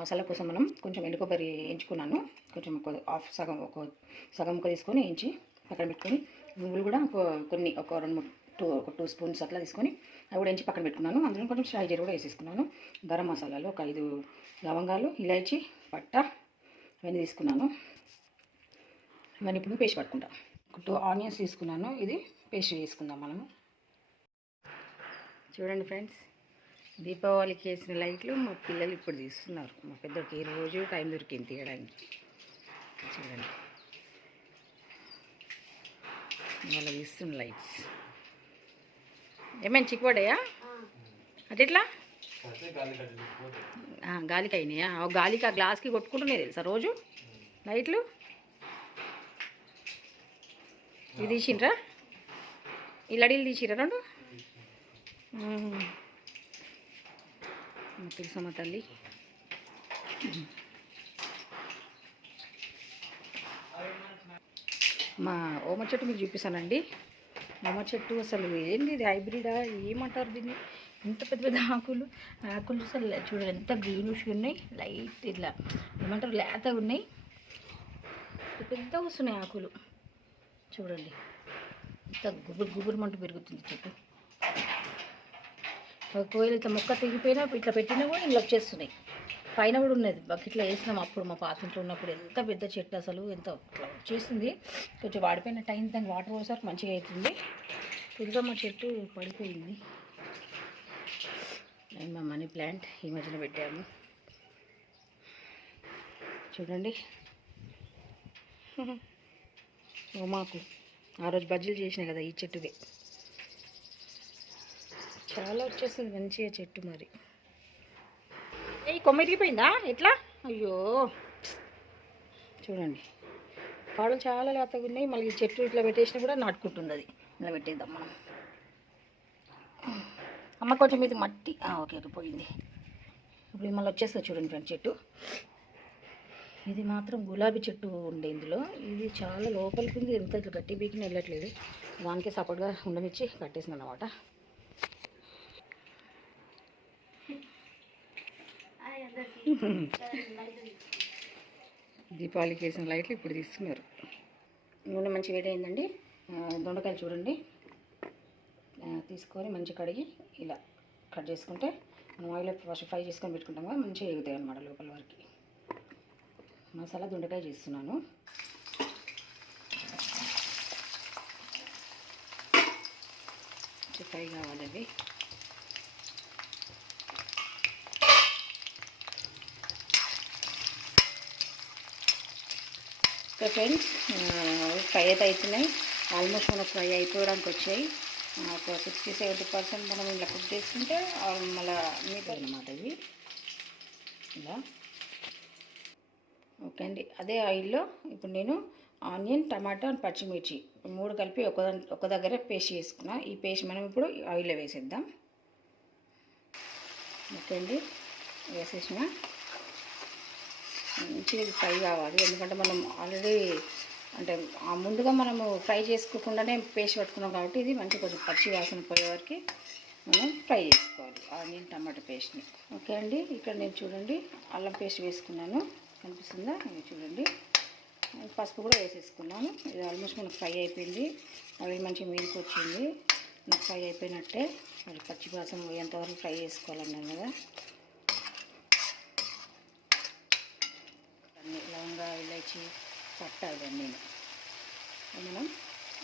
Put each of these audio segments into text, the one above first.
మసాలా కోసం మనం కొంచెం ఎండు కొబ్బరి ఎంచుకున్నాను. కొంచెం సగం ముక్క తీసుకొని వేయించి పక్కన పెట్టుకొని, నువ్వులు కూడా ఒక 2 స్పూన్స్ అట్లా తీసుకొని అవి కూడా వేయించి పక్కన పెట్టుకున్నాను. అందులో కొంచెం షాయి కూడా వేసేసుకున్నాను. గరం మసాలాలు ఒక 5 లవంగాలు, ఇలాచి, పట్ట ఇవన్నీ తీసుకున్నాను. ఇవన్నీ ఇప్పుడు పేస్ట్ పట్టుకుంటాం. 2 ఆనియన్స్ తీసుకున్నాను. ఇది పేస్ట్ వేసుకుందాం మనము. చూడండి ఫ్రెండ్స్, దీపావళికి వేసిన లైట్లు మా పిల్లలు ఇప్పుడు తీస్తున్నారు. మా పెద్దకి రోజు టైం దొరికింది తీయడానికి. చూడండి, వాళ్ళ తీస్తున్న లైట్స్ ఏమైనా చిక్కుపడ్డాయా? అట్లా గాలికి అయినాయా? గాలికి ఆ గ్లాస్కి కొట్టుకుంటున్నాయి తెలుసా రోజు లైట్లు. ఇది తీసిండ్రా? ఈ లడీలు తీసిరా 2? తెలుసమ్మ తల్లి. మా ఓమ చెట్టు మీకు చూపిస్తానండి. ఓమ చెట్టు అసలు ఏంది, ఇది హైబ్రిడా ఏమంటారు దీన్ని? ఇంత పెద్ద పెద్ద ఆకులు అసలు చూడండి ఎంత గ్రీనిష్గా ఉన్నాయి. లైట్ ఇట్లా ఏమంటారు, లేతగా ఉన్నాయి. పెద్దగా వస్తున్నాయి ఆకులు. చూడండి ఇంత గుబురుమంటూ పెరుగుతుంది చెట్టు. ఒకవేళ ఇట్లా మొక్క తెగిపోయినా ఇట్లా పెట్టినా కూడా ఇలా వచ్చేస్తున్నాయి. పైన కూడా ఉన్నది బకెట్లో వేసినాం అప్పుడు మా పాత ఇంట్లో ఉన్నప్పుడు. ఎంత పెద్ద చెట్టు అసలు, ఎంత ఇట్లా వచ్చేసింది. కొంచెం వాడిపోయిన టైం దానికి వాటర్ పోసేసరికి మంచిగా అవుతుంది. తులసమ్మ చెట్టు పడిపోయింది. అండ్ మా మనీ ప్లాంట్ ఈ మధ్యన పెట్టాము. చూడండి, మాకు ఆ రోజు బజ్జీలు చేసినాయి కదా, ఈ చెట్టుదే చాలా వచ్చేస్తుంది మంచిగా చెట్టు. మరి ఏ కొమ్మ ఇరిగిపోయిందా ఎట్లా? అయ్యో చూడండి, కాడలు చాలా లేతగా ఉన్నాయి. మళ్ళీ ఈ చెట్టు ఇట్లా పెట్టేసినా కూడా నాటుకుంటుంది. అది ఇలా పెట్టేద్దాం మనం. అమ్మ కొంచెం ఇది మట్టి ఓకే పోయింది. ఇప్పుడు మళ్ళీ వచ్చేస్తుంది చూడండి ఫ్రెండ్స్ చెట్టు. ఇది మాత్రం గులాబీ చెట్టు ఉండే ఇందులో. ఇది చాలా లోపలికి ఉంది. ఎంత ఇట్లా గట్టి బీకిని వెళ్ళట్లేదు. దానికి సపోర్ట్గా ఉండనిచ్చి కట్టేసింది అన్నమాట. దీపావళికి వేసిన లైట్లు ఇప్పుడు తీస్తున్నారు. నూనె మంచి వేడైందండి. దొండకాయలు చూడండి తీసుకొని మంచి కడిగి ఇలా కట్ చేసుకుంటే మనం ఆయిల్ ఫస్ట్ ఫ్రై చేసుకొని పెట్టుకుంటాం కదా, మంచిగా ఎగుతాయి అన్నమాట లోపల వరకు. మసాలా దొండకాయ చేస్తున్నాను. ఫ్రై కావాలి అవి. సో ఫ్రెండ్స్, ఫ్రై అయితే అవుతున్నాయి. ఆల్మోస్ట్ మనకు ఫ్రై అయిపోవడానికి వచ్చాయి. ఒక 60-70% మనం ఇలా కుక్ చేసుకుంటే మళ్ళీ మిగతా అన్నమాట ఇవి ఇలా. ఓకే అండి, అదే ఆయిల్లో ఇప్పుడు నేను ఆనియన్, టమాటా, పచ్చిమిర్చి 3 కలిపి ఒక దగ్గర పేస్ట్ చేసుకున్నా. ఈ పేస్ట్ మనం ఇప్పుడు ఆయిల్లో వేసేద్దాం. ఓకే అండి, వేసేసిన మంచిగా ఫ్రై కావాలి. ఎందుకంటే మనం ఆల్రెడీ అంటే ముందుగా మనము ఫ్రై చేసుకోకుండానే పేస్ట్ పట్టుకున్నాం కాబట్టి ఇది మంచిగా కొంచెం పచ్చి వాసన పోయే వరకు మనం ఫ్రై చేసుకోవాలి ఆనియన్ టమాటా పేస్ట్ని. ఓకే అండి, ఇక్కడ నేను చూడండి అల్లం పేస్ట్ వేసుకున్నాను, కనిపిస్తుందా? ఇది చూడండి. పసుపు కూడా వేసేసుకున్నాను. ఇది ఆల్మోస్ట్ మనకు ఫ్రై అయిపోయింది. అవి మంచిగా మీదకి వచ్చింది. నాకు ఫ్రై అయిపోయినట్టే. అది పచ్చి వాసన పోయేంతవరకు ఫ్రై చేసుకోవాలన్నాను కదా. అన్నీ లవంగా, ఇలాచి, పట్ట ఇవన్నీ మనం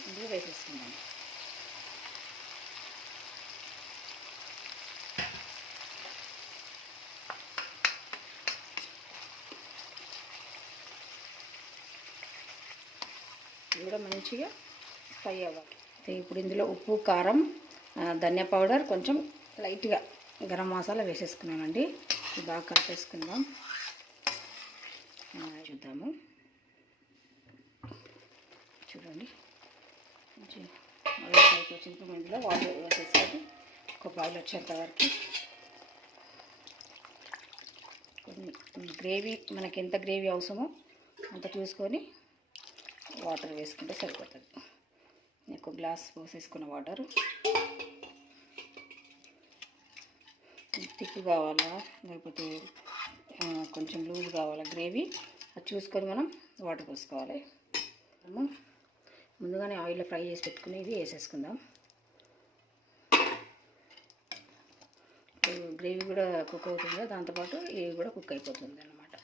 ఇందులో వేసేసుకున్నాను. ఇది కూడా మంచిగా ఫ్రై అవ్వాలి. ఇప్పుడు ఇందులో ఉప్పు, కారం, ధనియా పౌడర్, కొంచెం లైట్గా గరం మసాలా వేసేసుకున్నానండి. బాగా కలిపేసుకుందాం. చూద్దాము. చూడండి కొంచెం పైకి వచ్చిన ఇందులో వాటర్ వేసేసుకొని ఒక బాయిల్ వచ్చేంత వరకు కొన్ని గ్రేవీ మనకి ఎంత గ్రేవీ అవసరమో అంత చూసుకొని వాటర్ వేసుకుంటే సరిపోతుంది. ఒక గ్లాస్ పోసేసుకున్న వాటరు థిక్ కావాలా లేకపోతే కొంచెం లూజ్ కావాలి గ్రేవీ, అది చూసుకొని మనం వాటర్ పోసుకోవాలి. మనము ముందుగానే ఆయిల్లో ఫ్రై చేసి పెట్టుకుని ఇది వేసేసుకుందాం. గ్రేవీ కూడా కుక్ అవుతుంది, దాంతోపాటు ఇవి కూడా కుక్ అయిపోతుంది అన్నమాట.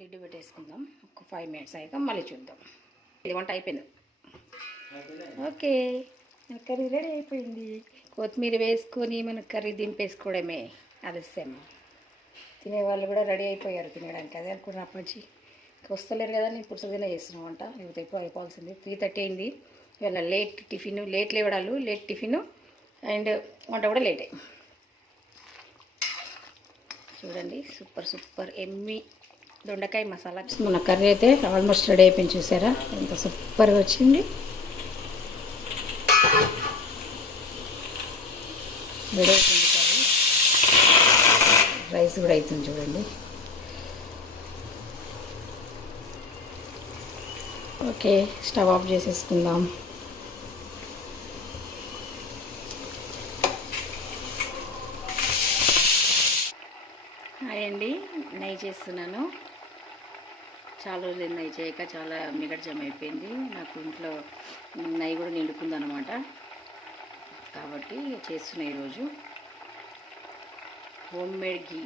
లిడ్ పెట్టేసుకుందాం. ఒక 5 minutes అయ్యాక మళ్ళీ చూద్దాం. ఇది వంట అయిపోయింది. ఓకే, మన కర్రీ రెడీ అయిపోయింది. కొత్తిమీర వేసుకొని మన కర్రీ దింపేసుకోవడమే ఆలస్యం. తినేవాళ్ళు కూడా రెడీ అయిపోయారు తినడానికి. అదే అనుకున్నా అప్పటి వస్తలేరు కదా, నేను ఇప్పుడు సదిన చేస్తున్నాం వంట. లేకపోతే ఎక్కువ అయిపోవాల్సింది. 3:30 అయింది. ఇవాళ లేట్ టిఫిన్, లేట్ లేవడాలు, లేట్ టిఫిన్ అండ్ వంట కూడా లేటే. చూడండి, సూపర్ సూపర్ ఎమ్మి దొండకాయ మసాలా. మన కర్రీ అయితే ఆల్మోస్ట్ రెడీ అయిపోయింది. చూసారా ఎంత సూపర్గా వచ్చింది. రెడీ అయిపోయింది కర్రీ. రైస్ కూడా అవుతుంది చూడండి. ఓకే, స్టవ్ ఆఫ్ చేసేసుకుందాం. హాయ్ అండి, నెయ్యి చేస్తున్నాను. చాలా రోజులు నెయ్యి చేయక చాలా మిగడ జమ అయిపోయింది. నాకు ఇంట్లో నెయ్యి కూడా నిండుకుందనమాట, కాబట్టి చేస్తున్నా ఈరోజు హోమ్ మేడ్ ఘీ.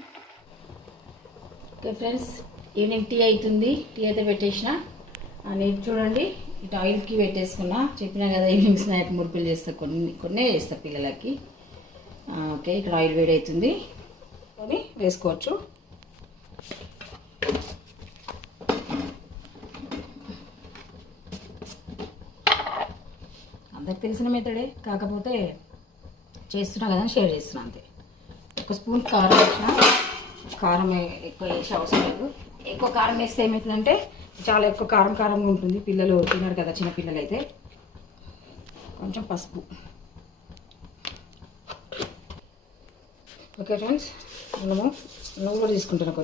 ఓకే ఫ్రెండ్స్, ఈవినింగ్ టీ అవుతుంది. టీ అయితే పెట్టేసిన. నేను చూడండి ఇటు ఆయిల్కి పెట్టేసుకున్నా. చెప్పినా కదా ఈవినింగ్ స్నాక్ మురుకులు చేస్తా, కొన్నే చేస్తా పిల్లలకి. ఓకే, ఇక్కడ ఆయిల్ వేడి అవుతుంది, కొని వేసుకోవచ్చు. అందరికి తెలిసిన మెథడే, కాకపోతే చేస్తున్నా కదా షేర్ చేస్తున్నా అంతే. 1 స్పూన్ కారం వేసిన. కారం ఎక్కువ వేసే అవసరం లేదు. ఎక్కువ కారం వేస్తే ఏమవుతుందంటే చాలా ఎక్కువ కారంగా ఉంటుంది. పిల్లలు తినరు కదా, చిన్న పిల్లలు అయితే. కొంచెం పసుపు. ఓకే ఫ్రెండ్స్, మనము నువ్వులు తీసుకుంటున్నాం.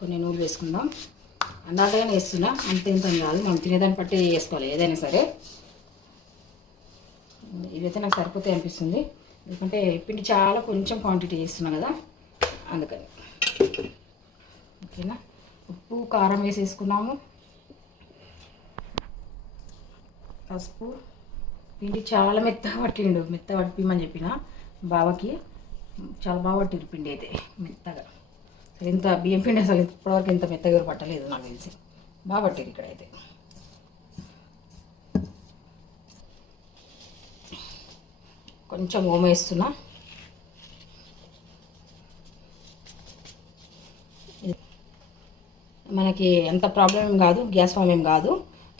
కొన్ని నువ్వులు వేసుకుందాం. అందాకనే వేస్తున్నా, అంత ఇంత కాదు. మనం తినేదాన్ని బట్టి వేసుకోవాలి ఏదైనా సరే. ఇవైతే నాకు సరిపోతాయి అనిపిస్తుంది, ఎందుకంటే పిండి చాలా కొంచెం క్వాంటిటీ చేస్తున్నా కదా, అందుకని. ఓకేనా, ఉప్పు కారం వేసేసుకున్నాము. పసుపు. పిండి చాలా మెత్తగా పట్టిండు. మెత్తగా పట్టిమని చెప్పిన బావకి, చాలా బాగా పట్టిండు పిండి అయితే మెత్తగా. అసలు ఇంత బియ్యం పిండి అసలు ఇప్పటివరకు ఇంత మెత్తగా పట్టలేదు నాకు తెలిసి. బాగా పట్టింది ఇక్కడైతే. కొంచెం ఓమ వేస్తున్నా. మనకి ఎంత ప్రాబ్లం ఏం కాదు, గ్యాస్ ఫామ్ ఏం కాదు.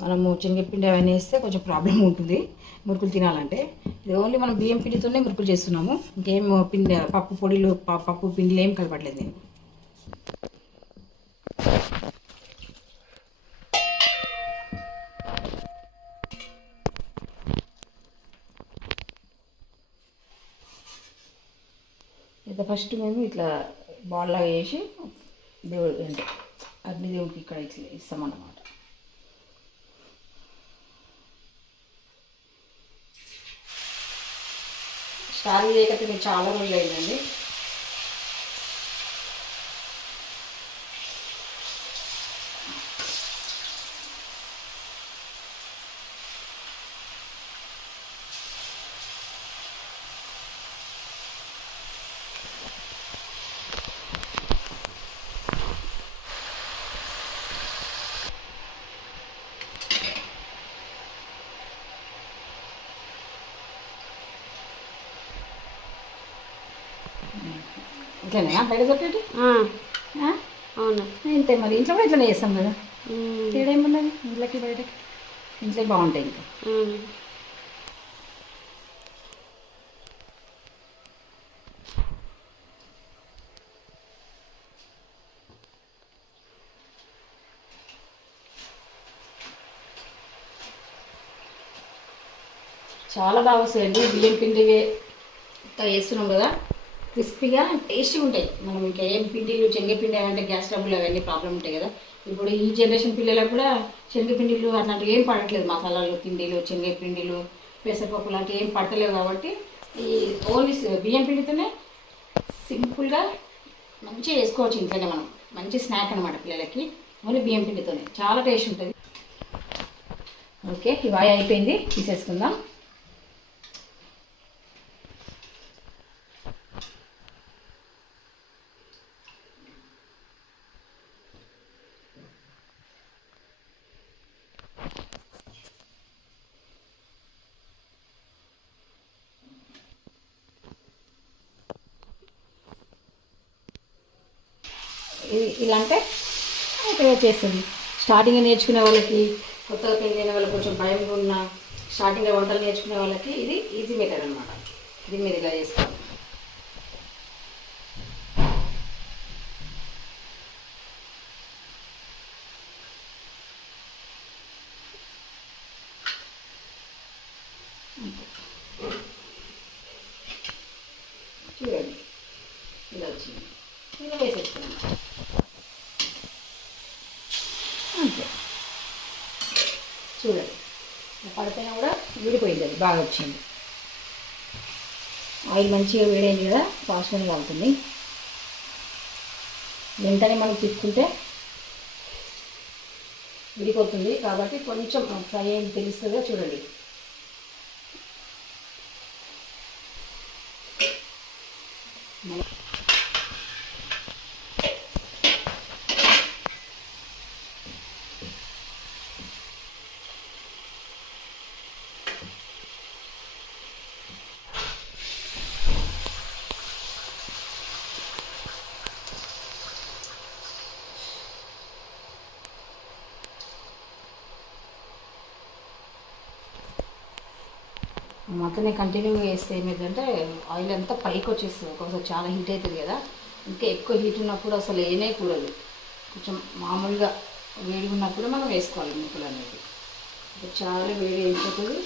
మనము శనగపిండి అవన్నీ వేస్తే కొంచెం ప్రాబ్లం ఉంటుంది మురుకులు తినాలంటే. ఇది ఓన్లీ మనం బియ్యం పిండితోనే మురుకులు చేస్తున్నాము. ఇంకేం పిండి, పప్పు పొడిలు, పప్పు పిండిలు ఏం కలపట్లేదు నేను. అయితే ఫస్ట్ మేము ఇట్లా బాల్ లాగా వేసి దేవుడు అంటే అగ్నిదేవుడికి ఇక్కడ ఇట్లా ఇస్తామన్నమాట. స్టార్ట్ చేయకపోతే నేను చాలా రోజులు అయిందండి. ఇట్లనే బయట కొట్టేటి. అవును, ఇంతే. మరి ఇంట్లో కూడా ఇట్లనే చేస్తాం కదా, తేడా ఏమున్నది? ఇంట్లోకి బయటకి, ఇంట్లో బాగుంటాయి ఇంకా. చాలా బాగా వస్తాయండి. బియ్యం పిండి వేస్తున్నాం కదా, క్రిస్పీగా టేస్టీగా ఉంటాయి. మనం ఇంకా ఏం పిండిలు, శనగపిండి అంటే గ్యాస్ ట్రబుల్ అవన్నీ ప్రాబ్లం ఉంటాయి కదా. ఇప్పుడు ఈ జనరేషన్ పిల్లలకు కూడా శనగపిండిలు అట్లాంటివి ఏం పడట్లేదు. మసాలాలు, పిండిలు, శనగపిండిలు, పెసరపప్పు లాంటివి ఏం పడతలేవు. కాబట్టి ఈ ఓన్లీ బియ్యం పిండితోనే సింపుల్గా మంచిగా చేసుకోవచ్చు ఇంట్లోనే మనం. మంచి స్నాక్ అనమాట పిల్లలకి, ఓన్లీ బియ్యం పిండితోనే చాలా టేస్ట్ ఉంటుంది. ఓకే, ఈ వాయి అయిపోయింది, తీసేసుకుందాం. ఇలా అంటే చేస్తుంది. స్టార్టింగ్ నేర్చుకునే వాళ్ళకి, కొత్తగా పెళ్ళైన వాళ్ళకి, కొంచెం భయం ఉన్న స్టార్టింగ్లో వంటలు నేర్చుకునే వాళ్ళకి ఇది ఈజీ మెథడ్ అనమాట. ఇది మీరు ఇలా చేసుకోవాలి. చూడండి ఇలా వచ్చింది, ఇలా వేసేసుకున్నాం అంతే. చూడండి పడిపోయినా కూడా విడిపోయింది, అది బాగా వచ్చింది. ఆయిల్ మంచిగా వేడైంది కదా, ఫాస్ట్గానే కాలుతుంది. వెంటనే మనం తిప్పుకుంటే విడిపోతుంది, కాబట్టి కొంచెం ఫ్రై అయింది తెలుస్తుందో చూడండి. మొత్తమే కంటిన్యూగా వేస్తే ఏమైందంటే ఆయిల్ అంతా పైకి వచ్చేస్తుంది. ఒక్కొక్కసారి చాలా హీట్ అవుతుంది కదా, ఇంకా ఎక్కువ హీట్ ఉన్నప్పుడు అసలు వేయకూడదు. కొంచెం మామూలుగా వేడి ఉన్నప్పుడు మనం వేసుకోవాలి ముక్కలు అనేది. చాలా వేడి అయిపోతుంది,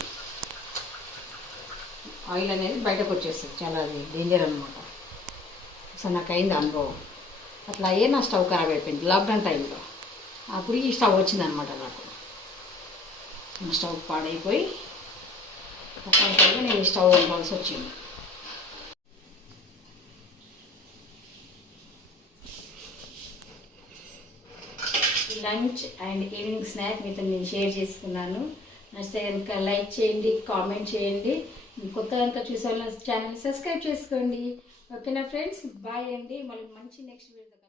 ఆయిల్ అనేది బయటకు వచ్చేస్తుంది. చాలా అది డేంజర్ అనమాట. అసలు నాకు అయింది అనుభవం. అట్లా అయ్యే నా స్టవ్ ఖరాబ్ అయిపోయింది లాక్డౌన్ టైంలో. అప్పుడు ఈ స్టవ్ వచ్చిందనమాట నాకు. నా స్టవ్ పాడైపోయి తప్పనిసరిగా నేను స్టవ్ వండాల్సి వచ్చింది. లంచ్ అండ్ ఈవినింగ్ స్నాక్ మీతో నేను షేర్ చేసుకున్నాను. నచ్చితే కనుక లైక్ చేయండి, కామెంట్ చేయండి. కొత్త కనుక చూసే ఛానల్ సబ్స్క్రైబ్ చేసుకోండి. ఓకేనా ఫ్రెండ్స్, బాయ్ అండి. మళ్ళీ మంచి నెక్స్ట్ వీడియో